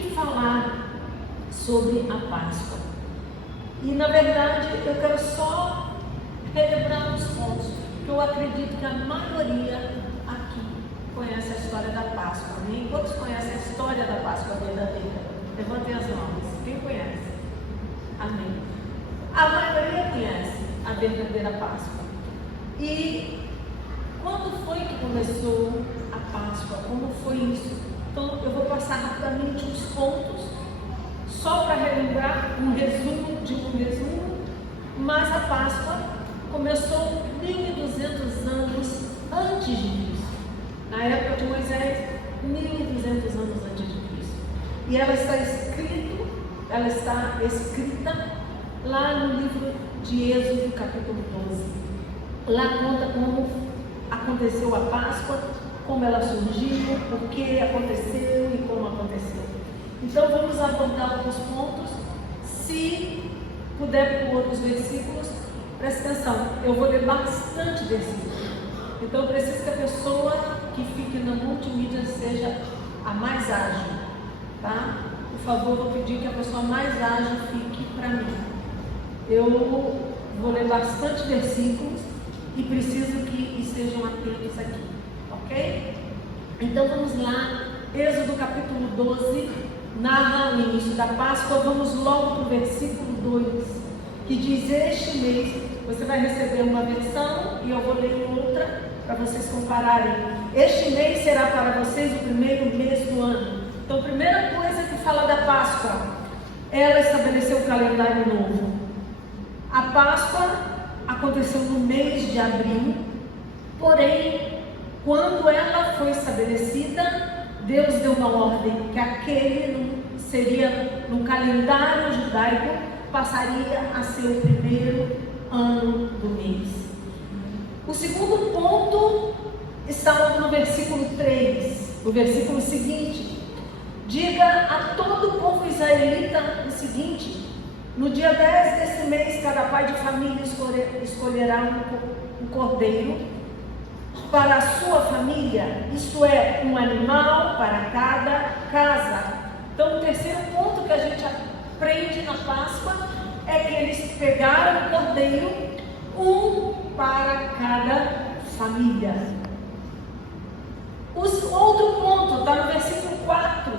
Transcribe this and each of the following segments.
que falar sobre a Páscoa. E na verdade eu quero só relembrar uns pontos, que eu acredito que a maioria aqui conhece a história da Páscoa. Amém? Quantos conhecem a história da Páscoa verdadeira? Levantem as mãos. Quem conhece? Amém. A maioria conhece a verdadeira Páscoa. E quando foi que começou a Páscoa? Como foi isso? Então eu vou passar rapidamente uns pontos, só para relembrar um resumo de um resumo, mas a Páscoa começou 1200 anos antes de Cristo. Na época de Moisés, 1200 anos antes de Cristo. E ela está escrita lá no livro de Êxodo, capítulo 12. Lá conta como aconteceu a Páscoa, como ela surgiu, por que aconteceu e como aconteceu. Então vamos abordar alguns pontos. Se puder pôr os versículos, preste atenção, eu vou ler bastante versículos. Então eu preciso que a pessoa que fique na multimídia seja a mais ágil, tá? Por favor, vou pedir que a pessoa mais ágil fique para mim. Eu vou ler bastante versículos e preciso que estejam atentos aqui, ok? Então vamos lá, Êxodo capítulo 12, narra o início da Páscoa. Vamos logo para o versículo 2, que diz: este mês, você vai receber uma versão e eu vou ler outra para vocês compararem. Este mês será para vocês o primeiro mês do ano. Então, a primeira coisa que fala da Páscoa, ela estabeleceu o calendário novo. A Páscoa aconteceu no mês de abril, porém, quando ela foi estabelecida, Deus deu uma ordem que aquele seria, no calendário judaico, passaria a ser o primeiro ano do mês. O segundo ponto está no versículo 3, o versículo seguinte: diga a todo o povo israelita o seguinte: no dia 10 deste mês, cada pai de família escolherá um cordeiro para a sua família, isto é, um animal para cada casa. Então, o terceiro ponto que a gente aprende na Páscoa é que eles pegaram o cordeiro, um para cada família. Outro ponto está no versículo 4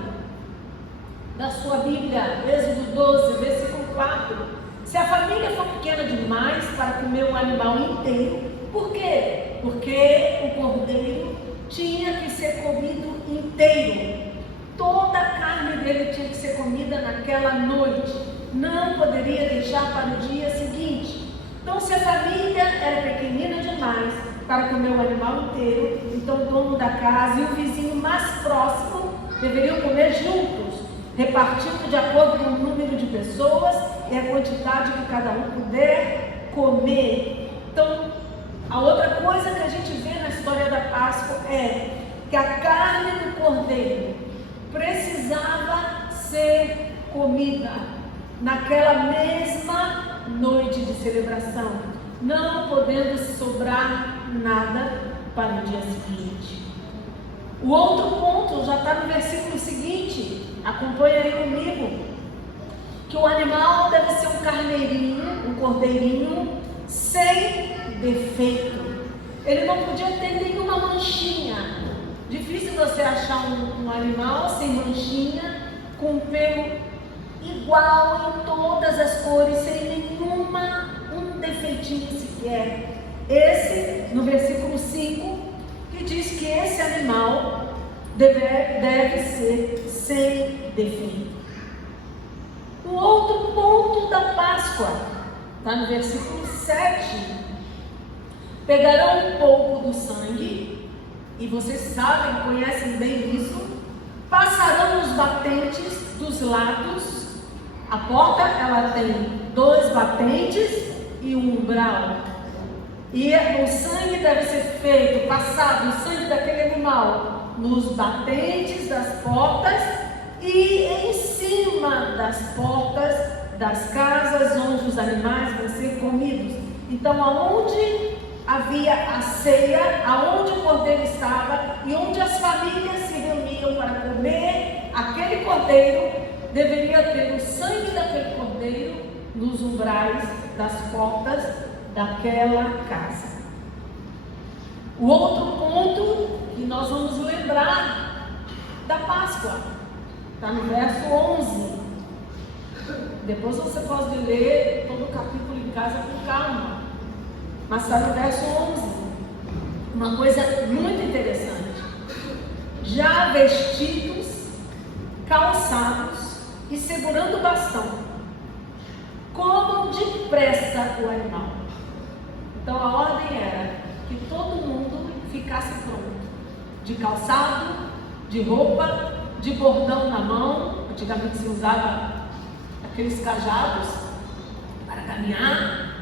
da sua Bíblia, Êxodo 12, versículo 4. Se a família for pequena demais para comer o animal inteiro, por quê? Porque o cordeiro tinha que ser comido inteiro. Toda a carne dele tinha que ser comida naquela noite. Não poderia deixar para o dia seguinte. Então, se a família era pequenina demais para comer o animal inteiro, então o dono da casa e o vizinho mais próximo deveriam comer juntos, repartindo de acordo com o número de pessoas e a quantidade que cada um puder comer. Então, a outra coisa que a gente vê na história da Páscoa é que a carne do cordeiro precisava ser comida naquela mesma noite de celebração, não podendo sobrar nada para o dia seguinte. O outro ponto já está no versículo seguinte, acompanha aí comigo, que o animal deve ser um carneirinho, um cordeirinho sem defeito. Ele não podia ter nenhuma manchinha. Difícil você achar um animal sem manchinha, com pelo igual em todas as cores, sem um defeitinho sequer. Esse, no versículo 5, que diz que esse animal deve ser sem defeito. O outro ponto da Páscoa está no versículo 7. Pegarão um pouco do sangue, e vocês sabem, conhecem bem isso, passarão os batentes dos lados. A porta, ela tem 2 batentes e um umbral. E o sangue deve ser passado, o sangue daquele animal, nos batentes das portas e em cima das portas das casas onde os animais vão ser comidos. Então, aonde havia a ceia, aonde o cordeiro estava e onde as famílias se reuniam para comer aquele cordeiro deveria ter o sangue daquele cordeiro nos umbrais das portas daquela casa. O outro ponto que nós vamos lembrar da Páscoa está no verso 11. Depois você pode ler todo o capítulo em casa com calma, mas está no verso 11. Uma coisa muito interessante: já vestidos, calçados e segurando o bastão, comam depressa o animal. Então a ordem era que todo mundo ficasse pronto, de calçado, de roupa, de bordão na mão. Antigamente se usava aqueles cajados para caminhar.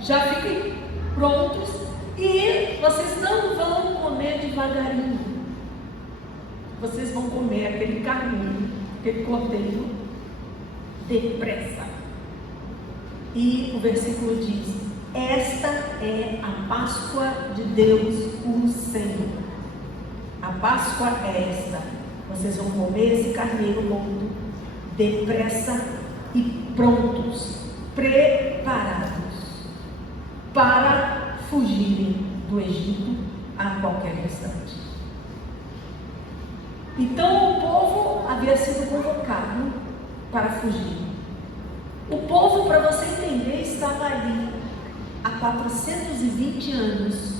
Já fiquem prontos, e vocês não vão comer devagarinho, vocês vão comer aquele carninho, aquele cordeiro depressa. E o versículo diz: esta é a Páscoa de Deus, o Senhor. A Páscoa é esta: vocês vão comer esse carneiro morto depressa e prontos, preparados para fugirem do Egito a qualquer instante. Então o povo havia sido convocado para fugir. O povo, para você entender, estava ali há 420 anos,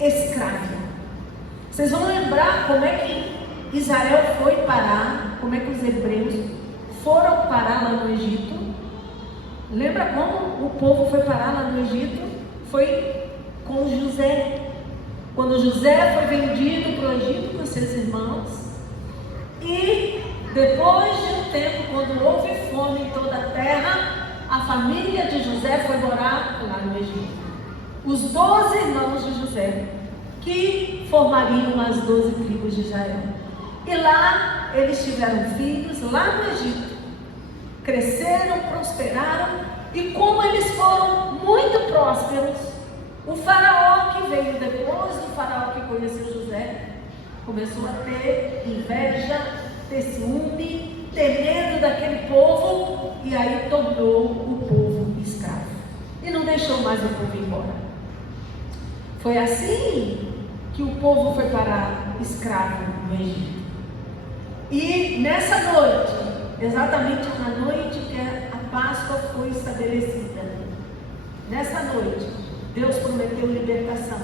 escravo. Vocês vão lembrar como é que Israel foi parar, como é que os hebreus foram parar lá no Egito? Lembra como o povo foi parar lá no Egito? Foi com José. Quando José foi vendido para o Egito com seus irmãos, e depois de um tempo, quando houve fome em toda a terra, a família de José foi morar lá no Egito. Os 12 irmãos de José, que formariam as 12 tribos de Israel. E lá eles tiveram filhos, lá no Egito. Cresceram, prosperaram, e como eles foram muito prósperos, o faraó que veio depois do faraó que conheceu José, começou a ter inveja, ter ciúme, ter medo daquele povo, e aí tornou o povo escravo. E não deixou mais o povo ir embora. Foi assim que o povo foi parar escravo no Egito. E nessa noite, exatamente na noite que a Páscoa foi estabelecida, nessa noite, Deus prometeu libertação.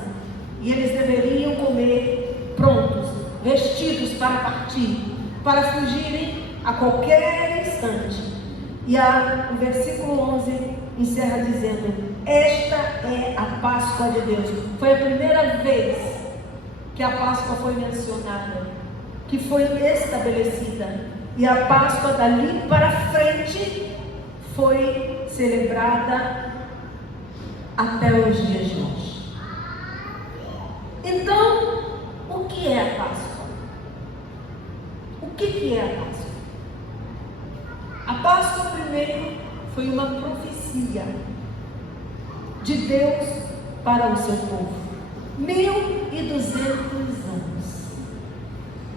E eles deveriam comer prontos, vestidos para partir, para fugirem a qualquer instante. E o versículo 11 encerra dizendo: esta é a Páscoa de Deus. Foi a primeira vez que a Páscoa foi mencionada, que foi estabelecida. E a Páscoa dali para frente foi celebrada até os dias de hoje. Então, o que é a Páscoa? O que é a Páscoa? A Páscoa, primeiro, foi uma profecia de Deus para o seu povo. 1.200 anos.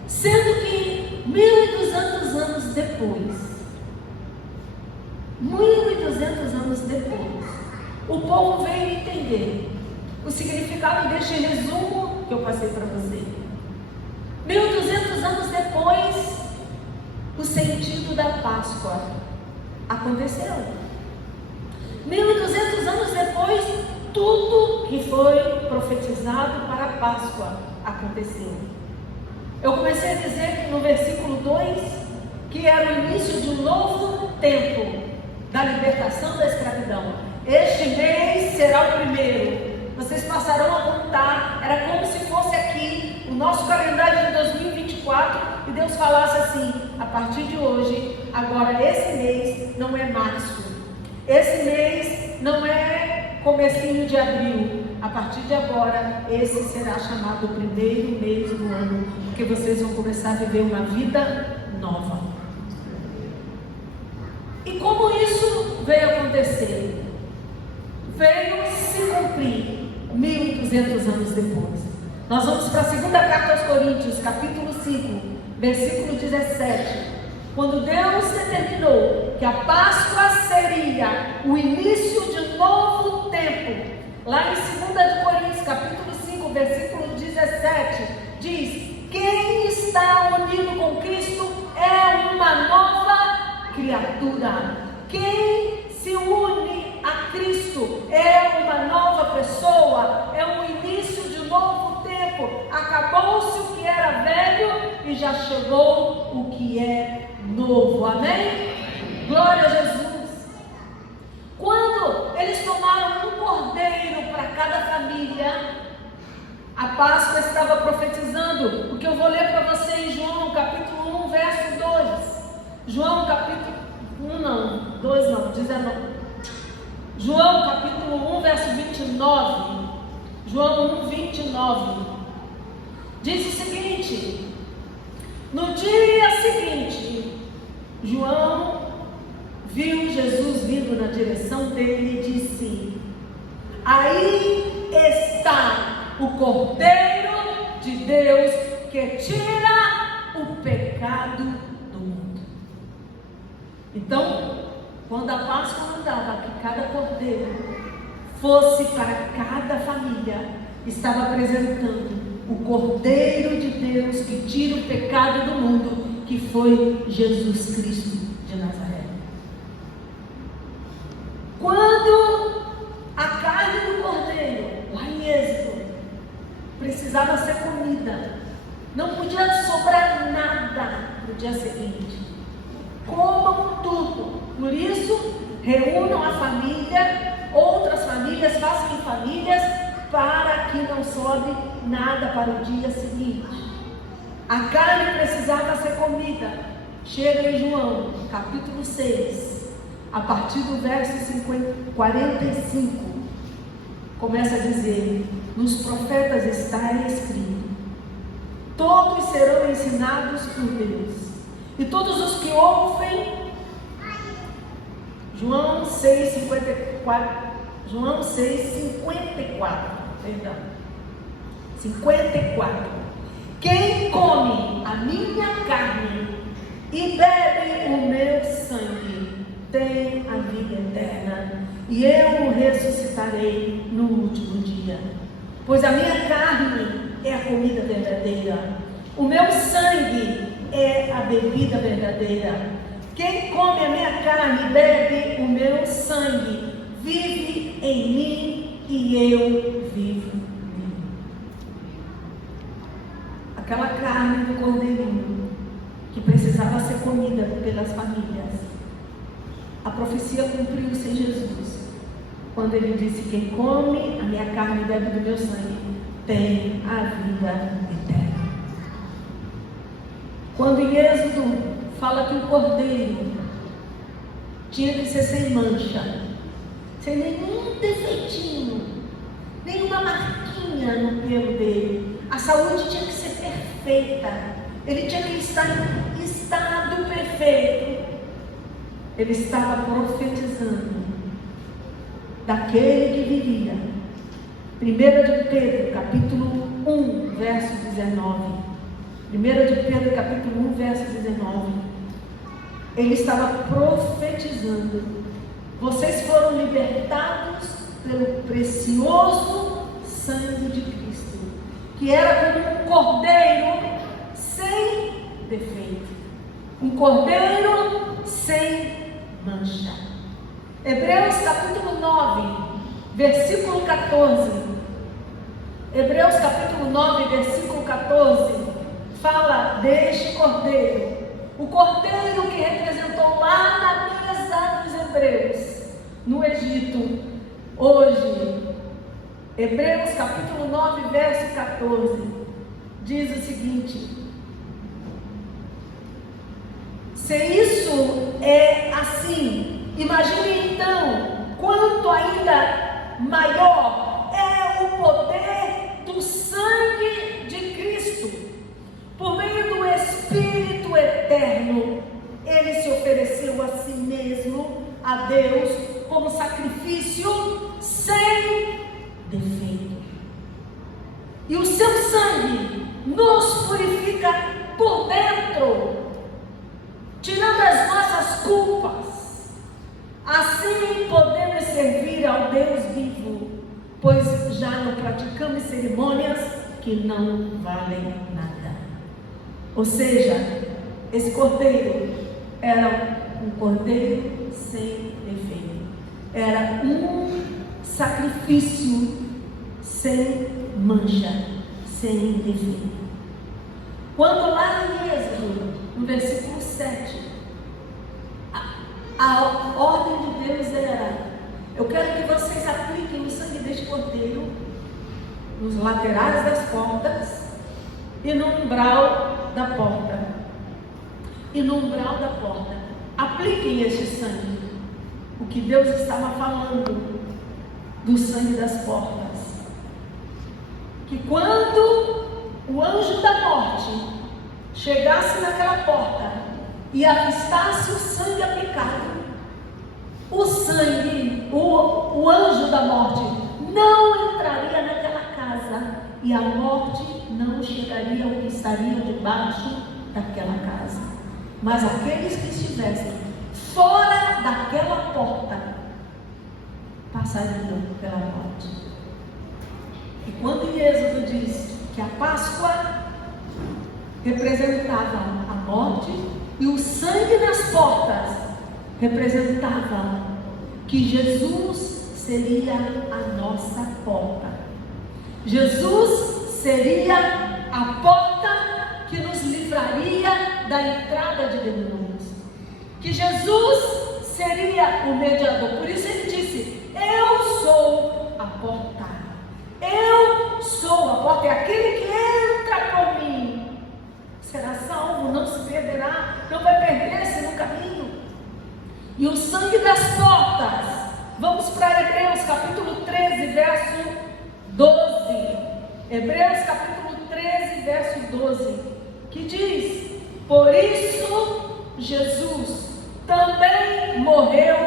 Sendo que 1.200 anos depois, 1.200 anos depois, o povo veio entender o significado deste resumo que eu passei para você. 1.200 anos depois, o sentido da Páscoa aconteceu. 1.200 anos depois, tudo que foi profetizado para a Páscoa aconteceu. Eu comecei a dizer que no versículo 2, que era o início de um novo tempo da libertação da escravidão. Este mês será o primeiro. Vocês passarão a contar, era como se fosse aqui o nosso calendário de 2024, e Deus falasse assim: a partir de hoje, agora esse mês não é março, esse mês não é comecinho de abril, a partir de agora, esse será chamado o primeiro mês do ano, porque vocês vão começar a viver uma vida nova. E como isso veio acontecer? Veio se cumprir 1.200 anos depois. Nós vamos para a segunda carta aos Coríntios, capítulo 5, versículo 17. Quando Deus determinou que a Páscoa seria o início de um novo tempo, lá em 2 Coríntios, capítulo 5, versículo 17, diz: quem está unido com Cristo é uma nova criatura. Quem se une a Cristo é uma nova pessoa, é um início de um novo tempo. Acabou-se o que era velho e já chegou o que é novo. Amém? Glória a Jesus. Quando eles tomaram um cordeiro para cada família, a Páscoa estava profetizando o que eu vou ler para você em João capítulo 1, verso 2. João capítulo 1 não, 2 não, 19. João capítulo 1, verso 29. João 1, 29. Diz o seguinte: no dia seguinte, João viu Jesus vindo na direção dele e disse: aí está o Cordeiro de Deus que tira o pecado do mundo. Então, quando a Páscoa mandava que cada cordeiro fosse para cada família, estava apresentando o Cordeiro de Deus que tira o pecado do mundo, que foi Jesus Cristo de Nazaré. Quando a carne do cordeiro, lá em Êxodo, precisava ser comida, não podia sobrar nada no dia seguinte. Comam tudo. Por isso, reúnam a família, outras famílias, façam em famílias, para que não sobre nada para o dia seguinte. A carne precisava ser comida. Chega em João, capítulo 6, a partir do verso 45, começa a dizer: nos profetas está escrito, todos serão ensinados por Deus, e todos os que ouvem. João 6,54, João 6,54, perdão, 54. Quem come a minha carne e bebe o meu sangue tem a vida eterna, e eu o ressuscitarei no último dia. Pois a minha carne é a comida verdadeira, o meu sangue é a bebida verdadeira. Quem come a minha carne e bebe o meu sangue vive em mim e eu vivo nele. Aquela carne do cordeirinho que precisava ser comida pelas famílias, a profecia cumpriu-se em Jesus, quando ele disse: quem come a minha carne e bebe do meu sangue tem a vida eterna. Quando em Êxodo fala que o cordeiro tinha que ser sem mancha, sem nenhum defeitinho, nenhuma marquinha no pelo dele, a saúde tinha que ser perfeita, ele tinha que estar em estado perfeito. Ele estava profetizando daquele que viria. 1 de Pedro, capítulo 1, verso 19. 1 de Pedro, capítulo 1, verso 19. Ele estava profetizando: vocês foram libertados pelo precioso sangue de Cristo, que era como um cordeiro sem defeito, um cordeiro sem mancha. Hebreus capítulo 9, versículo 14. Hebreus capítulo 9, versículo 14, fala deste cordeiro, o cordeiro que representou lá na mesa dos hebreus, no Egito. Hoje, Hebreus capítulo 9, verso 14, diz o seguinte: se isso é assim, imagine então quanto ainda maior é o poder do sangue de Cristo. Por meio do Espírito eterno, ele se ofereceu a si mesmo, a Deus, como sacrifício sem defeito. E o seu sangue nos purifica por dentro, tirando culpas. Assim podemos servir ao Deus vivo, pois já não praticamos cerimônias que não valem nada. Ou seja, esse cordeiro era um cordeiro sem defeito. Era um sacrifício sem mancha, sem defeito. Quando lá em Êxodo, no versículo 7, a ordem de Deus era: eu quero que vocês apliquem o sangue deste cordeiro nos laterais das portas e no umbral da porta. E no umbral da porta, apliquem este sangue. O que Deus estava falando do sangue das portas. Que quando o anjo da morte chegasse naquela porta e avistasse o sangue aplicado, o sangue, o anjo da morte não entraria naquela casa e a morte não chegaria ao que estariam debaixo daquela casa. Mas aqueles que estivessem fora daquela porta passariam pela morte. E quando em Êxodo diz que a Páscoa representava a morte e o sangue nas portas representava que Jesus seria a nossa porta. Jesus seria a porta que nos livraria da entrada de demônios. Que Jesus seria o mediador. Por isso ele disse: eu sou a porta. Eu sou a porta. É aquele que entra por mim será salvo, não se perderá, não vai perder-se no caminho. E o sangue das portas, vamos para Hebreus capítulo 13, verso 12. Hebreus capítulo 13, verso 12, que diz: por isso Jesus também morreu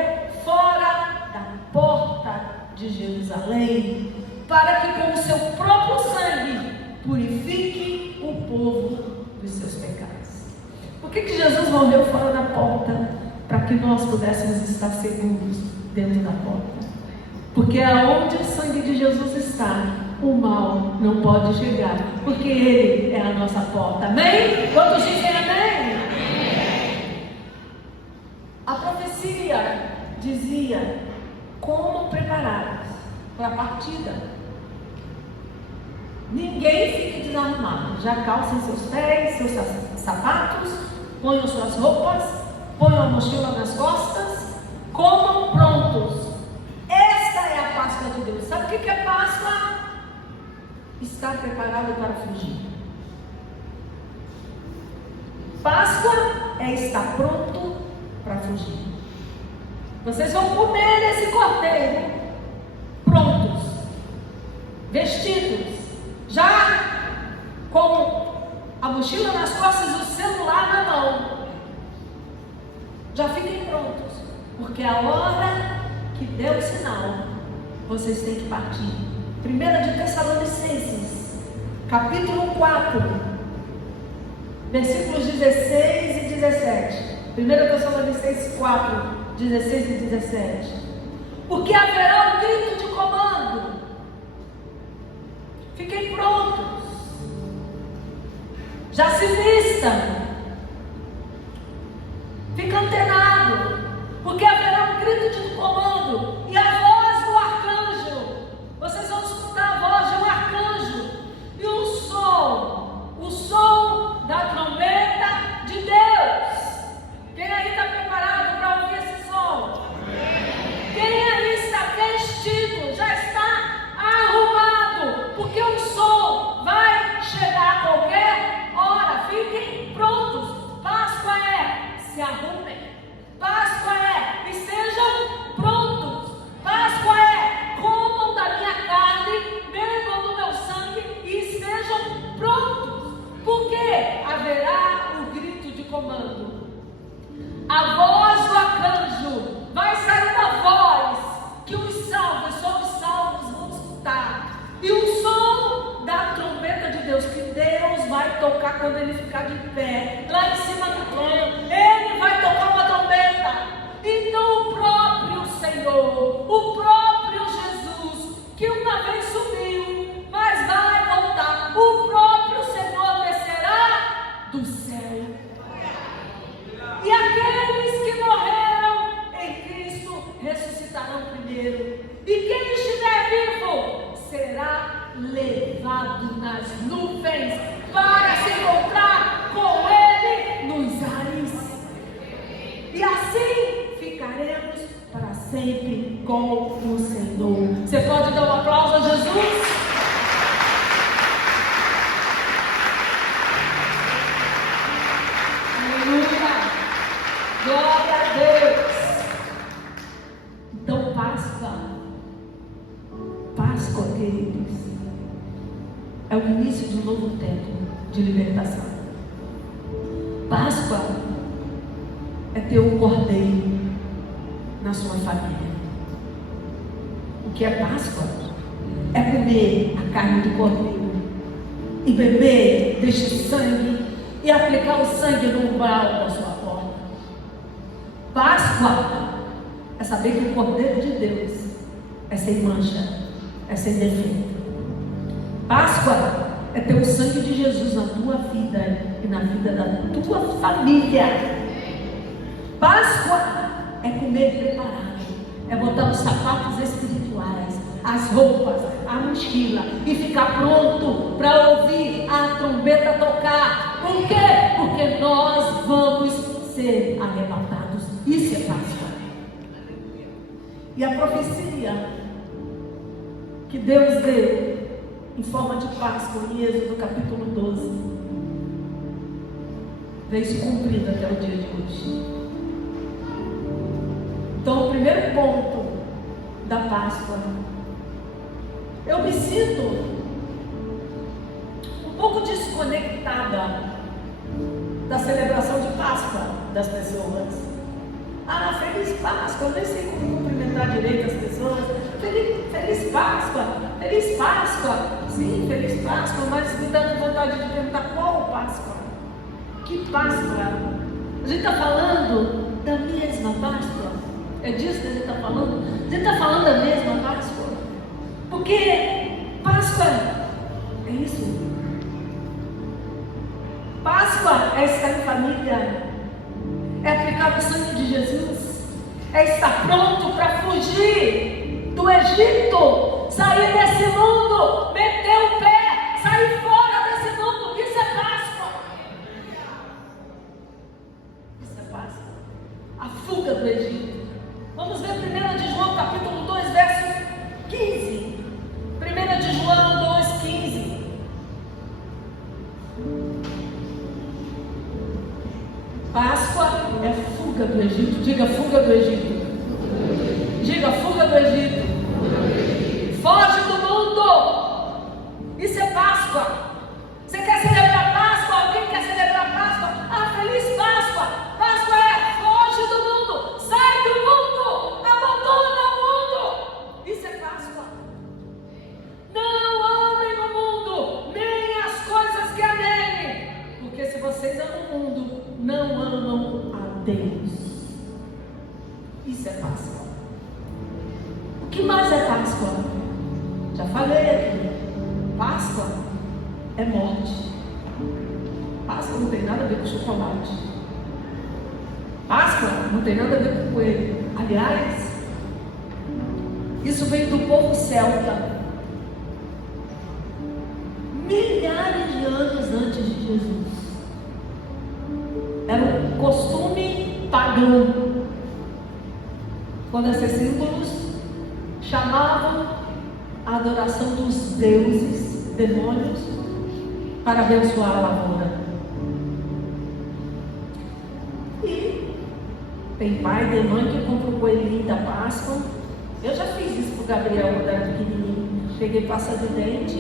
fora da porta de Jerusalém, para que com o seu próprio sangue purifique o povo dos seus pecados. Por que Jesus morreu fora da porta? Para que nós pudéssemos estar seguros dentro da porta. Porque aonde o sangue de Jesus está, o mal não pode chegar, porque Ele é a nossa porta. Amém? Quantos dizem amém? Amém. A profecia dizia como preparar para a partida. Ninguém fique desarrumado. Já calcem seus pés, seus sapatos, ponham suas roupas, ponham a mochila nas costas, comam prontos. Esta é a Páscoa de Deus. Sabe o que é Páscoa? Estar preparado para fugir. Páscoa é estar pronto para fugir. Vocês vão comer esse cordeiro prontos, vestidos, já com a mochila nas costas e o celular na mão. Já fiquem prontos, porque a hora que deu o sinal, vocês têm que partir. 1 de Tessalonicenses, capítulo 4, versículos 16 e 17. 1 Tessalonicenses 4, 16 e 17. Porque haverá um grito de comando. Fiquem prontos. Já se vistam. Fica antenado. Porque haverá um grito de comando. E a voz do arcanjo. Vocês vão escutar a voz de um arcanjo. E o som da trombeta de Deus. Quem aí está preparado para ouvir esse som? Quem aí está vestido, já está arrumado, porque o som vai chegar a qualquer hora. Fiquem prontos. Páscoa é: se arrumem. Páscoa é: estejam prontos. Páscoa é: comam da minha carne, bebam do meu sangue e estejam prontos. Porque haverá o grito de comando. A voz do arcanjo vai sair da voz que os salvos, só os salvos vão escutar. E o som da trombeta de Deus, que Deus vai tocar quando ele ficar de pé, lá em cima do trono. Ele vai tocar uma trombeta. cordeiro. E quem estiver vivo será levado nas nuvens para se encontrar com Ele nos ares. E assim ficaremos para sempre com o Senhor. Você pode dar um aplauso a Jesus? Aleluia! Glória a Deus! Então, Páscoa, queridos, é o início de um novo tempo de libertação. Páscoa é ter um cordeiro na sua família. O que é Páscoa? É comer a carne do cordeiro e beber deste sangue e aplicar o sangue no umbral da sua porta. Páscoa é saber que o cordeiro de Deus é sem mancha, é sem defeito. Páscoa é ter o sangue de Jesus na tua vida e na vida da tua família. Páscoa é comer preparado, é botar os sapatos espirituais, as roupas, a mochila e ficar pronto para ouvir a trombeta tocar. Por quê? Porque nós vamos ser arrebatados. Isso é Páscoa. E a profecia que Deus deu em forma de Páscoa em Êxodo capítulo 12 veio se cumprindo até o dia de hoje. Então, o primeiro ponto da Páscoa, eu me sinto um pouco desconectada da celebração de Páscoa das pessoas. Ah, feliz Páscoa, eu nem sei como cumprimentar direito as pessoas. Feliz Páscoa, feliz Páscoa. Sim, feliz Páscoa, mas me dá vontade de perguntar qual Páscoa? Que Páscoa? A gente está falando da mesma Páscoa? É disso que a gente está falando? A gente está falando da mesma Páscoa? Porque Páscoa é isso. Páscoa é estar em família, é aplicar o sangue de Jesus, é estar pronto para fugir do Egito, sair desse mundo, meter o pé, sair fora desse mundo. Isso é Páscoa. Isso é Páscoa. A fuga do Egito. Vamos ver 1 de João capítulo 2, verso 15. 1 de João 2, 15. Páscoa é fuga do Egito. Diga fuga do Egito. Diga fuga do Egito. Foge do mundo. Isso é Páscoa. Você quer celebrar Páscoa? Alguém quer celebrar Páscoa? Ah, feliz Páscoa. Páscoa é foge do mundo. Sai do mundo. Abandona o mundo. Isso é Páscoa. Não amem o mundo, nem as coisas que há nele. Porque se vocês amam o mundo, não amam a Deus. Isso é Páscoa. O que mais é Páscoa? Já falei aqui. Páscoa é morte. Páscoa não tem nada a ver com chocolate. Páscoa não tem nada a ver com coelho. Aliás, isso veio do povo celta. Milhares de anos antes de Jesus. Era um costume pagão. Quando esses símbolos chamavam a adoração dos deuses, demônios, para abençoar a lavoura. E tem pai e tem mãe que compra o coelhinho da Páscoa. Eu já fiz isso para o Gabriel quando era pequenininho. Peguei pasta de dente,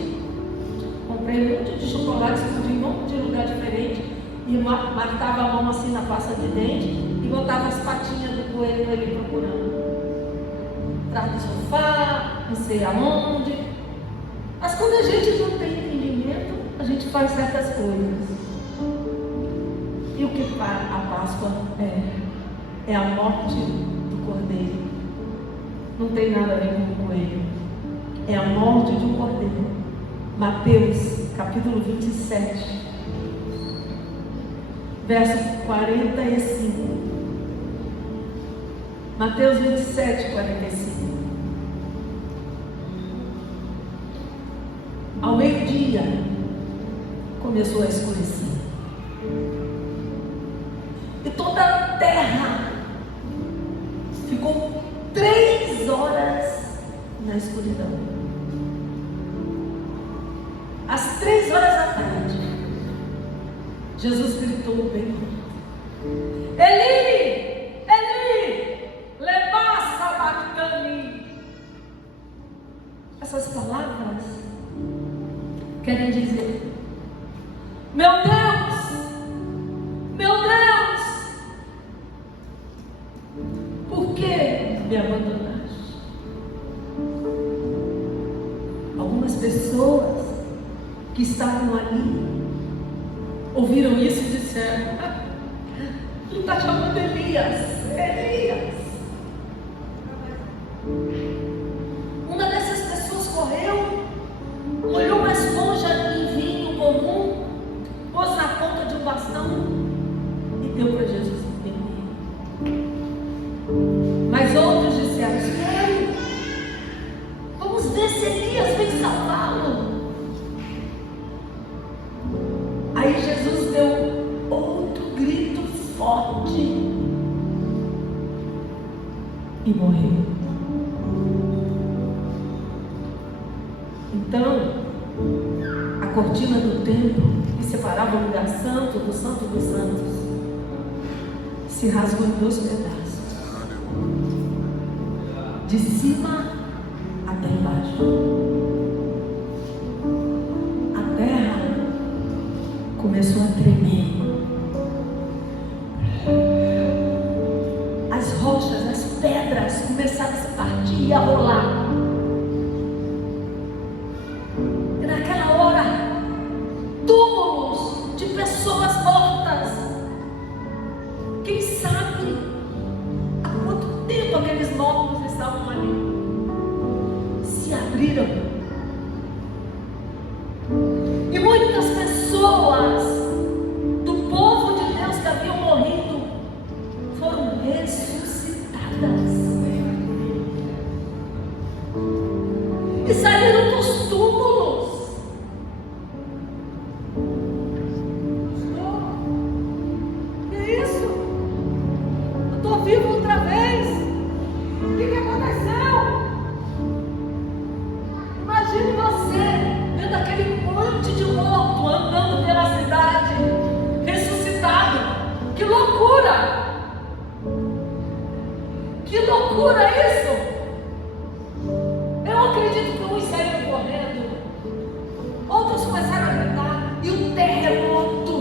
comprei um monte de chocolate, escondi em um monte de lugar diferente e marcava a mão assim na pasta de dente e botava as patinhas do coelho ali procurando. Atrás do sofá, não sei aonde. Mas quando a gente não tem entendimento, a gente faz certas coisas. E o que a Páscoa é a morte do cordeiro. Não tem nada a ver com o coelho. É a morte de um cordeiro. Mateus capítulo 27, verso 45. Mateus 27, 45. começou a escurecer. E toda a terra ficou 3 horas na escuridão. Às 3 horas da tarde, Jesus gritou bem: Eli, Eli, lema sabachthani. Essas palavras querem dizer: meu Deus, por que me abandonaste? Algumas pessoas que estavam ali ouviram isso e disseram: ele está chamando Elias. Uma dessas pessoas correu, olhou uma esponja em vinho comum, pôs na ponta de um bastão e deu para Jesus beber. Mas outros disseram: Senhor, vamos ver se Elias vem salvá-lo. Aí Jesus deu outro grito forte e morreu. Então, a cortina do templo que separava o lugar santo do santo dos santos se rasgou em 2 pedaços, de cima até embaixo. A terra começou a tremer. As rochas, as pedras começaram a se partir e a rolar. E naquela hora, túmulos de pessoas mortas. Quem sabe há quanto tempo aqueles mortos estavam ali? Se abriram. E muitas pessoas do povo de Deus que haviam morrido foram ressuscitadas e saíram dos túmulos. Que é isso? Eu estou vivo outra vez. O que aconteceu? Imagine você vendo aquele monte de morto andando pela cidade, ressuscitado. Que loucura! Que loucura isso! Eu acredito que uns saíram correndo, outros começaram a gritar, e o terremoto,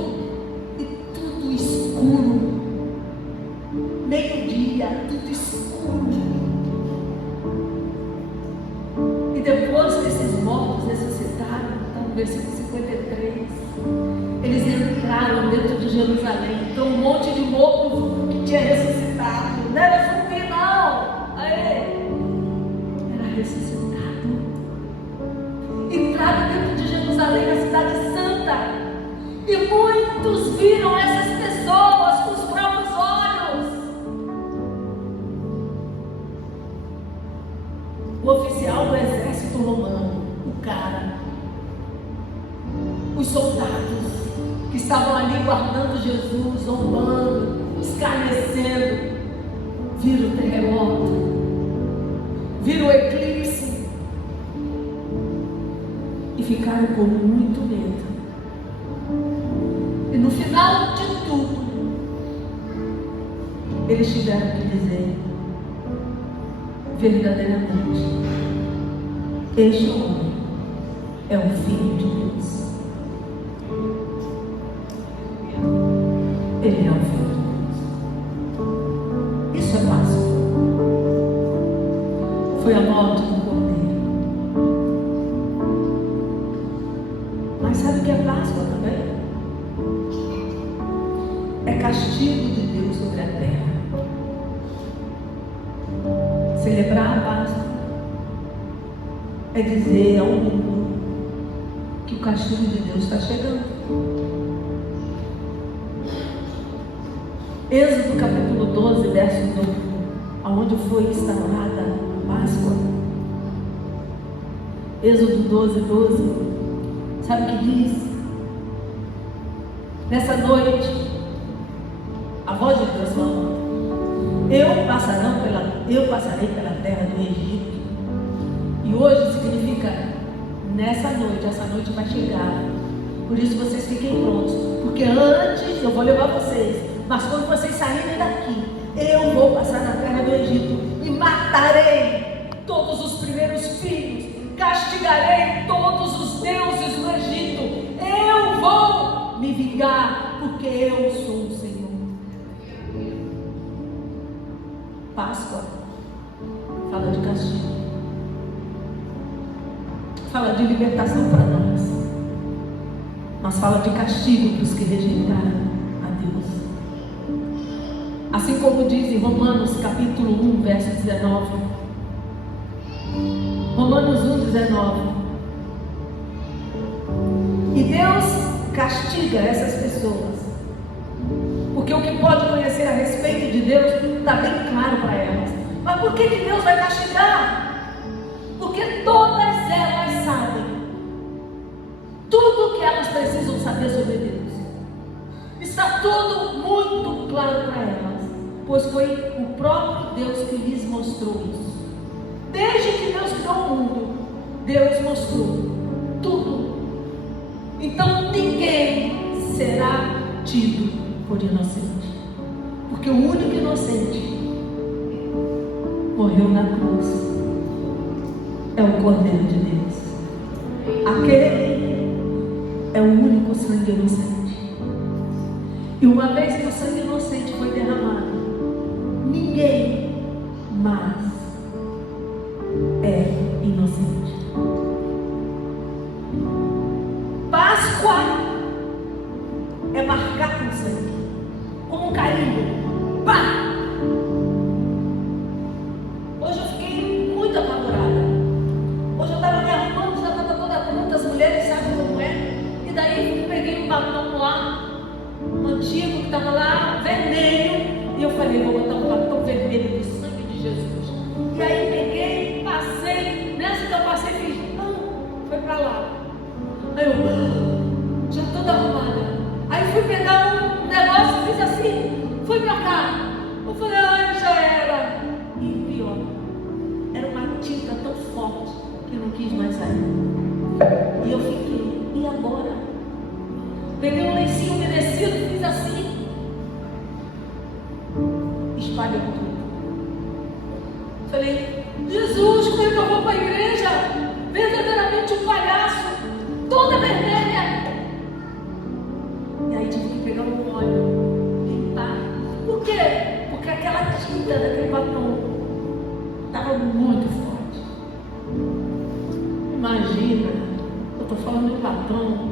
e tudo escuro. Meio-dia, tudo escuro. E depois que esses mortos ressuscitaram, está no versículo 53, eles entraram dentro de Jerusalém. Então um monte de morto que tinha ressuscitado, não era zumbi não, era ressuscitado. Entraram dentro de Jerusalém, na cidade santa, e muitos viram essas pessoas com os próprios olhos. O oficial do exército romano, o cara, os soldados que estavam ali guardando Jesus, zombando, escarnecendo, viram o terremoto, viram o eclipse e ficaram com muito medo. E no final de tudo, eles tiveram que dizer verdadeiramente: este homem é o Filho de Deus. Ele é o Filho de Deus. Isso é Páscoa. Foi a morte do Cordeiro. Mas sabe o que é Páscoa também? É castigo de Deus sobre a terra. Celebrar a Páscoa é dizer ao mundo que o castigo de Deus está chegando. Êxodo capítulo 12, verso 9, aonde foi instaurada a Páscoa. Êxodo 12, 12, sabe o que diz? Nessa noite, a voz de Deus falou: eu passarei pela terra do Egito. E hoje significa, nessa noite, essa noite vai chegar. Por isso vocês fiquem prontos, porque antes eu vou levar vocês, mas quando vocês saírem daqui, eu vou passar na terra do Egito e matarei todos os primeiros filhos, castigarei todos os deuses do Egito. Eu vou me vingar, porque eu sou o Senhor. Páscoa fala de castigo, fala de libertação para nós, mas fala de castigo para os que rejeitaram a Deus. Assim como diz em Romanos capítulo 1, verso 19. Romanos 1, 19. E Deus castiga essas pessoas, porque o que pode conhecer a respeito de Deus está bem claro para elas. Mas por que Deus vai castigar? Porque todas elas sabem tudo o que elas precisam saber sobre Deus. Está tudo muito claro para elas, pois foi o próprio Deus que lhes mostrou isso. Desde que Deus criou o mundo, Deus mostrou tudo. Então ninguém será tido por inocente, porque o único inocente morreu na cruz, é o Cordeiro de Deus. Aquele é o único sangue inocente. E uma vez que o sangue inocente foi derramado, ninguém mais é inocente. Páscoa é marcar com sangue, como um carimbo. Pá! Hoje eu fiquei muito apavorada. Hoje eu estava me arrumando, já estava toda pronta, as mulheres sabem como é. E daí eu peguei um batom lá, antigo, que estava lá, vermelho. E eu falei, vou botar um batom vermelho do sangue de Jesus. E aí peguei, passei, nessa que eu passei, fiz, foi para lá. Aí eu, já toda arrumada. Aí fui pegar um negócio, fiz assim, fui para cá. Eu falei, ai, já era. E pior, era uma tinta tão forte que não quis mais sair. E eu fiquei, e agora? Peguei um lencinho umedecido, fiz assim, espalha por tudo. Falei, Jesus, como é que eu vou para a igreja? Verdadeiramente um palhaço, toda vermelha. E aí tive que pegar um óleo, limpar. Por quê? Porque aquela tinta daquele batom estava muito forte. Imagina, eu estou falando de batom,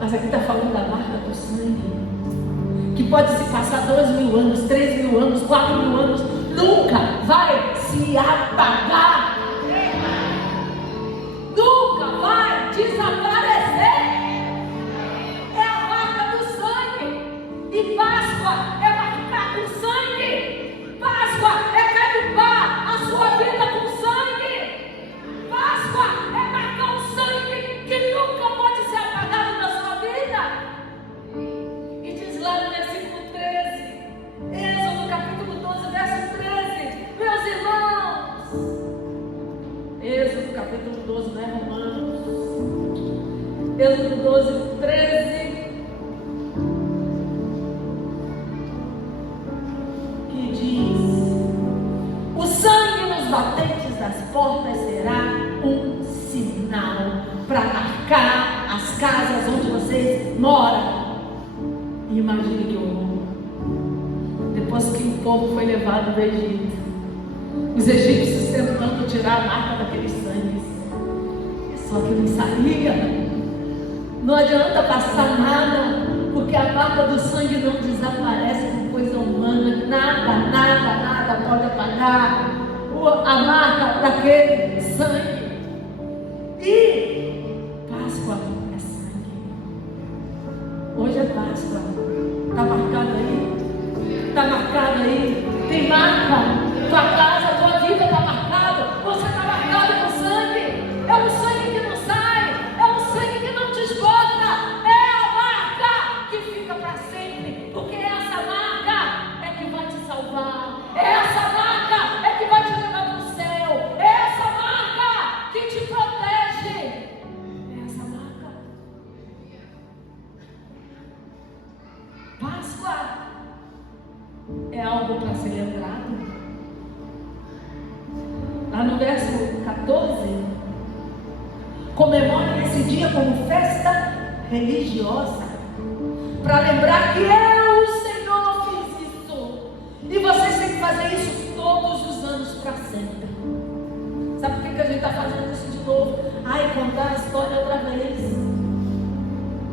mas aqui está falando da marca do sangue, que pode se passar 2.000 anos, 3.000 anos, 4.000 anos, nunca vai se apagar, nunca vai desaparecer. É a marca do sangue. E Páscoa é marcar com sangue. Páscoa é carimbar a sua vida com sangue. Páscoa é marcar um sangue que nunca pode ser apagado da sua vida. E diz lá no versículo 13, Êxodo capítulo 12, verso 13, meus irmãos. Êxodo capítulo 12, não é Romanos. Êxodo 12, 13. Que diz: o sangue nos batentes das portas será um sinal para marcar as casas onde vocês moram. E imagine que horror. Depois que o povo foi levado do Egito, os egípcios tentando tirar a marca daqueles sangues, só que não saía. Não adianta passar nada, porque a marca do sangue não desaparece com coisa humana. Nada pode apagar a marca daquele sangue. E Páscoa é sangue. Hoje é Páscoa. Está marcado aí? Está marcado aí? Tem marca? Tua casa, tua vida está marcada. Você está marcado com sangue. É um sangue que não sai. É um sangue que não te esgota. É é algo para ser lembrado. Lá no verso 14, comemore esse dia como festa religiosa, para lembrar que eu, o Senhor, fiz isso. E vocês têm que fazer isso todos os anos para sempre. Sabe por que a gente está fazendo isso de novo? Ai, contar a história outra vez.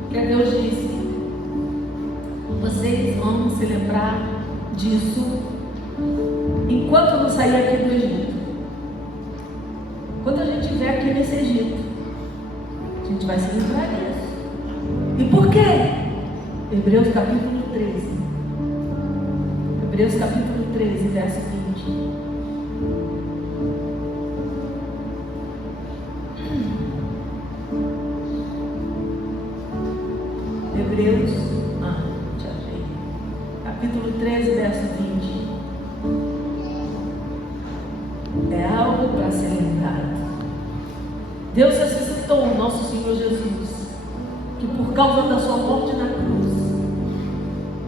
Porque Deus disse: vocês vão se lembrar disso enquanto eu não sair aqui do Egito. Quando a gente estiver aqui nesse Egito, a gente vai se lembrar disso. E por quê? Hebreus capítulo 13. Hebreus capítulo 13, verso 20. Hebreus, capítulo 13, verso 20. É algo para ser lembrado. Deus ressuscitou o nosso Senhor Jesus, que por causa da sua morte na cruz,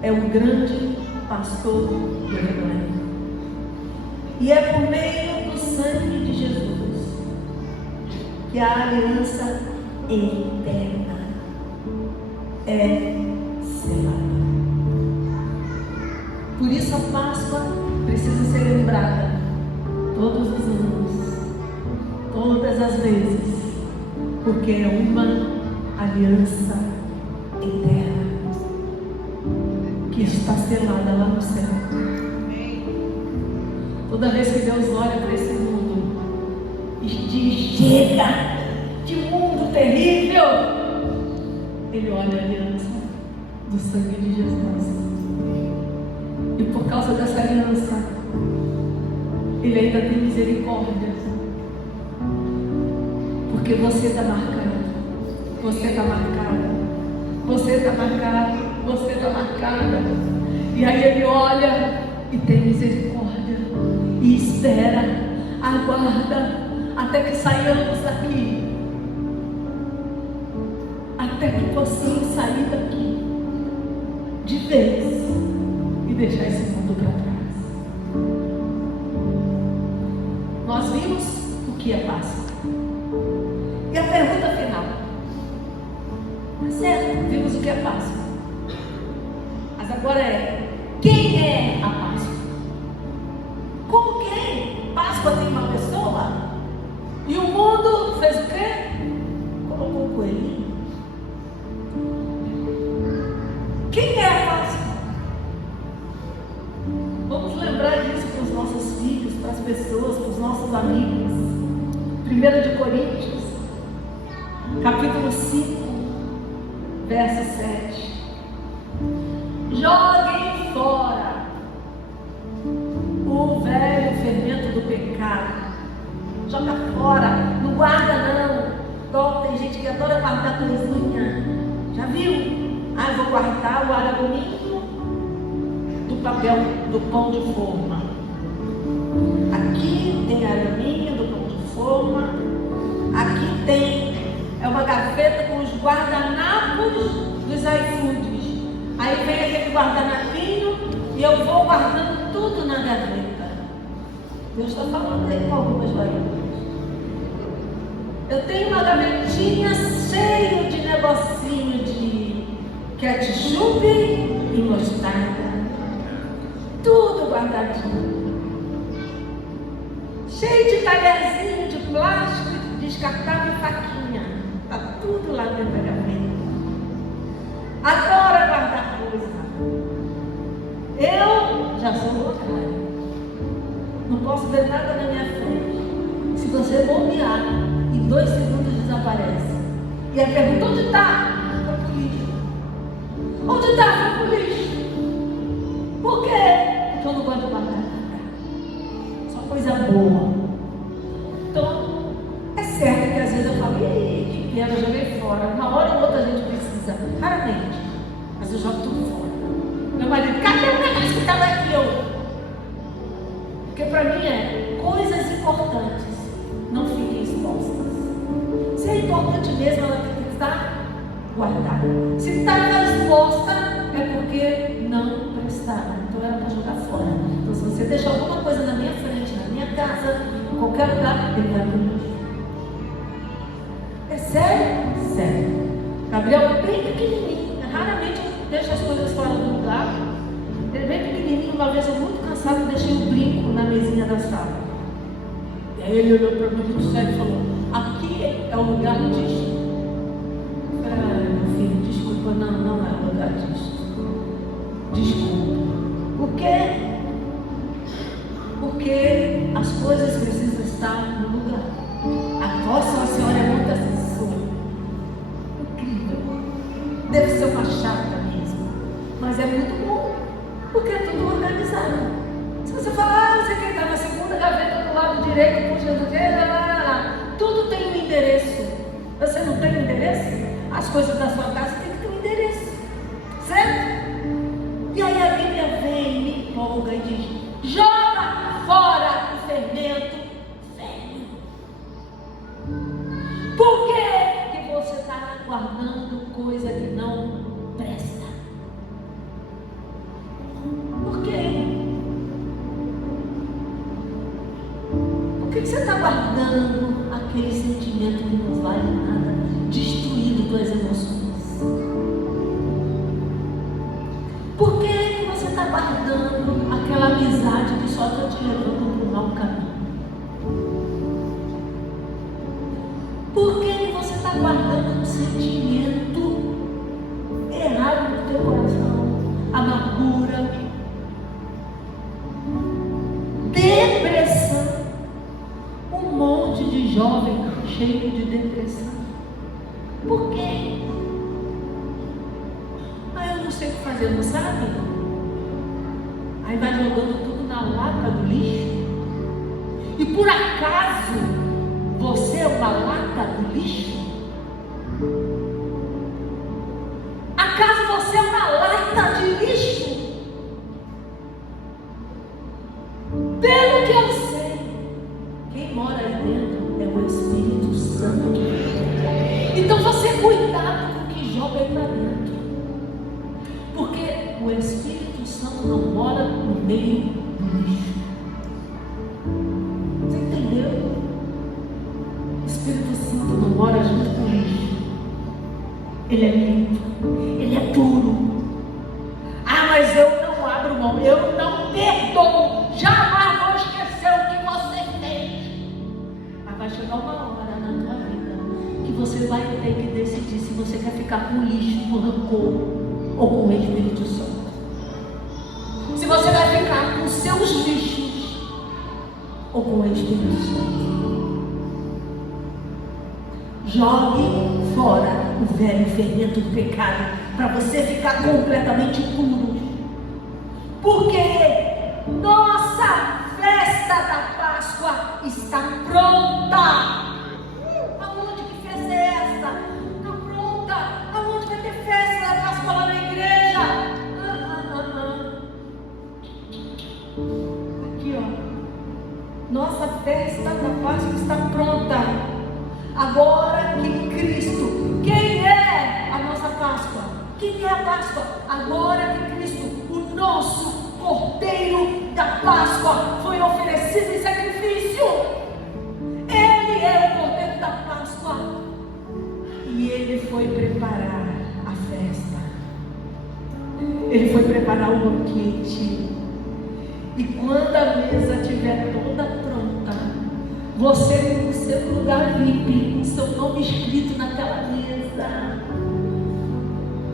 é o grande pastor do rebanho. E é por meio do sangue de Jesus que a aliança eterna é selada. Por isso a Páscoa precisa ser lembrada todos os anos, todas as vezes, porque é uma aliança eterna que está selada lá no céu. Toda vez que Deus olha para esse mundo e diz: chega, que mundo terrível, Ele olha a aliança do sangue de Jesus. E por causa dessa aliança, Ele ainda tem misericórdia. Porque você está marcado. Você está marcado. Você está marcado. Você está marcada. E aí Ele olha e tem misericórdia. E espera, aguarda, até que saiamos daqui. Até que possamos sair daqui de vez e deixar esse mundo para trás. Nós vimos o que é Páscoa. E a pergunta final: tá certo, vimos o que é Páscoa. Mas agora é: quem é a Páscoa? Como quem? Páscoa tem uma pessoa? E o mundo fez o quê? Colocou um coelhinho. Quem é a Páscoa? Vamos lembrar disso para os nossos filhos, para as pessoas, para os nossos amigos. 1 Coríntios, capítulo 5, verso 7. Joguem fora o velho fermento do pecado. Joga fora, não guarda não. Igual tem gente que adora guardar coisinha. Já viu? Ah, eu vou guardar o aragoninho do papel do pão de forma. Aqui tem aragoninho do pão de forma. Aqui tem uma gaveta com os guardanapos dos iFoods. Aí vem aquele guardanapinho e eu vou guardando tudo na gaveta. Deus está falando aí com algumas varinhas. Eu tenho uma gavetinha cheia de negocinho de ketchup e mostarda. Tudo guardadinho. Cheio de talherzinho de plástico, descartável e faquinha. Está tudo lá dentro da gaveta. Adoro guardar coisa. Eu já sou o contrário. Não posso ver nada na minha frente. Se você bombear, em 2 segundos desaparece. E aí pergunta: onde está? Foi pro lixo. Onde está? Foi pro lixo. Por quê? Porque eu não gosto de guardar nada. Só coisa boa. Então, é certo que às vezes eu falo: que pena, eu joguei fora. Uma hora ou outra a gente precisa. Raramente. Mas eu jogo tudo fora. Meu marido: cadê o negócio que estava aqui? Porque para mim é: coisas importantes não fiquem expostas. Se é importante mesmo, ela tem que estar guardada. Se está exposta, é porque não prestaram. Então era para jogar fora. Você deixa alguma coisa na minha frente, na minha casa, em qualquer lugar, ele vai pro lixo. É sério? Sério. Gabriel bem pequenininho, raramente eu deixo as coisas fora do lugar. Ele bem pequenininho, uma vez eu muito cansado, deixei um brinco na mesinha da sala. E aí ele olhou para mim muito sério e falou: aqui é o lugar disso. Meu filho, desculpa, não é o lugar disso. Desculpa. Por quê? Porque as coisas precisam estar no lugar. A vossa senhora é muito assessora. Incrível. Deve ser uma chata mesmo. Mas é muito bom. Porque é tudo organizado. Se você falar, você quer estar na segunda gaveta do lado direito, puxa do dedo, tudo tem um endereço. Você não tem um endereço? As coisas da sua casa têm que ter um endereço. Certo? E aí a Bíblia vem, me empolga e diz: joga fora o fermento velho. Por que você está guardando coisa que não presta? Por quê? Por que você está guardando aquele sentimento que não vale nada, destruído pelas emoções? Por que você está guardando aquela amizade que só está te levando para um mau caminho? Por que você está guardando um sentimento errado no teu coração? Amargura, depressão. Um monte de jovem cheio de depressão. Por quê? Eu não sei o que fazer, não sabe? Aí vai jogando tudo na lata do lixo. E por acaso você é uma lata do lixo? Acaso você é uma lata de lixo? Pelo que eu sei, quem mora aí dentro é o Espírito Santo. Então você cuidado com o que joga aí para dentro. Porque o Espírito Santo não mora no meio do lixo. Você entendeu? O Espírito Santo não mora junto com o lixo. Ele é limpo. Ele é puro. Ah, mas eu não abro mão. Eu não perdoo. Jamais vou esquecer o que você fez. Mas vai chegar uma hora na tua vida que você vai ter que decidir se você quer ficar com o lixo, com rancor, ou com o Espírito Santo. Se você vai ficar com seus lixos ou com o Espírito Santo. Jogue fora o velho fermento do pecado para você ficar completamente puro. Porque nossa festa da Páscoa está pronta. Aonde que festa é essa? Está pronta. Aonde vai ter festa da Páscoa lá na igreja? Aqui, ó. Nossa festa da Páscoa está pronta. Agora que Cristo, quem é a nossa Páscoa? Quem é a Páscoa? Agora que Cristo, o nosso Cordeiro da Páscoa, foi oferecido em sacrifício. Ele é o Cordeiro da Páscoa. E ele foi preparar a festa. Ele foi preparar o banquete. E quando a mesa estiver toda pronta, você no seu lugar VIP, com seu nome escrito naquela mesa,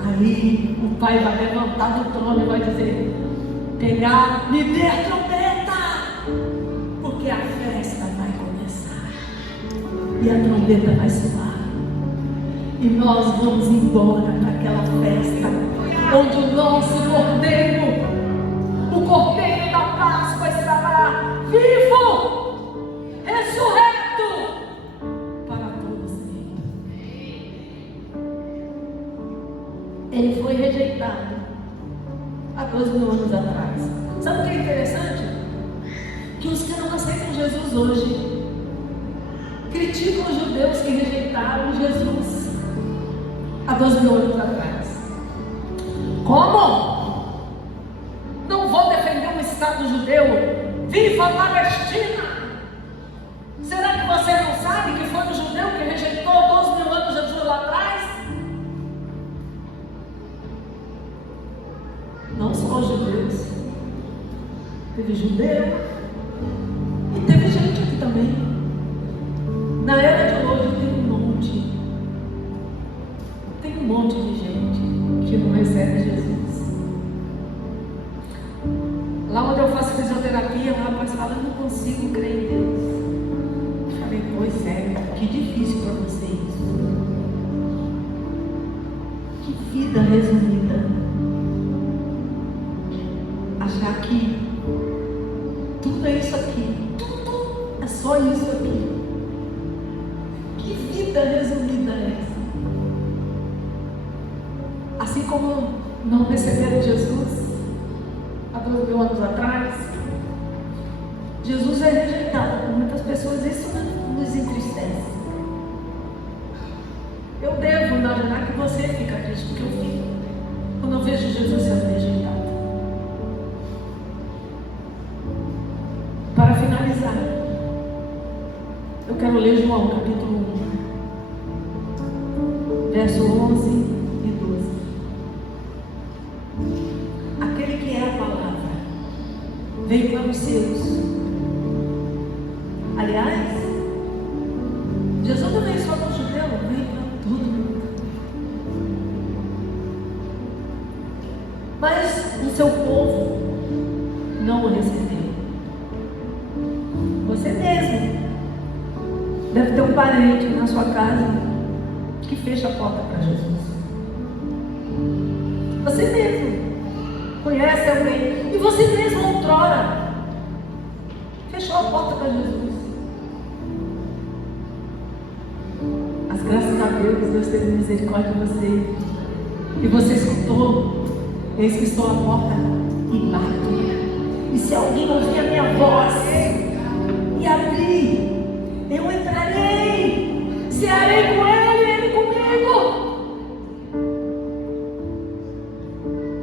aí o Pai vai levantar do trono e vai dizer: pegar, me dê a trombeta, porque a festa vai começar. E a trombeta vai soar. E nós vamos embora para aquela festa, onde o nosso Cordeiro, o Cordeiro da Páscoa, estará vivo, ressurreto para todos sempre. Ele foi rejeitado há 2.000 anos atrás. Sabe o que é interessante? Que os que não aceitam Jesus hoje criticam os judeus que rejeitaram Jesus há 2.000 anos atrás. Como? Não vou defender um Estado judeu Viva a Palestina! Será que você não sabe que foi o judeu que rejeitou 12 mil anos de Jesus lá atrás? Não só os judeus. Teve judeu e teve gente aqui também. Na era de hoje tem um monte de gente que não recebe Jesus. Lá onde eu faço fisioterapia, o rapaz fala: eu não consigo crer em Deus. Eu falei: pois é, que difícil para você isso. Que vida resumida. Achar que tudo é isso aqui, tudo é só isso aqui. Que vida resumida é essa? Assim como não receberam Jesus há 2 mil anos atrás, Jesus é rejeitado por muitas pessoas. Isso nos entristece. Eu devo imaginar que você fica triste, porque eu fico quando eu vejo Jesus sendo rejeitado. Para finalizar, eu quero ler João capítulo 1, verso 11 e 12. Aquele que é a palavra veio para os seus. Aliás, Jesus não veio só para o judeu, veio para todo mundo. Mas o seu povo não o recebeu. Você mesmo deve ter um parente na sua casa que fecha a porta para Jesus. Você mesmo conhece alguém, e você mesmo outrora fechou a porta para Jesus. Mas graças a Deus teve misericórdia de você, e você escutou: eis que estou à porta e bato, e se alguém ouvir a minha voz e abrir, eu entrarei, cearei com ele e ele comigo.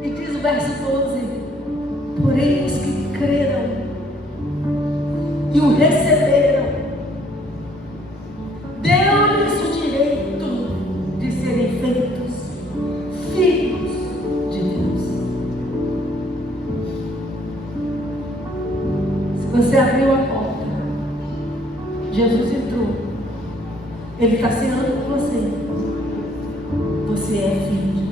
E diz o verso 12: porém os que creram e o receberam, deu-lhes o direito de serem feitos filhos de Deus. Se você abriu a porta, Jesus entrou. Ele está ceando com você. Você é filho de Deus.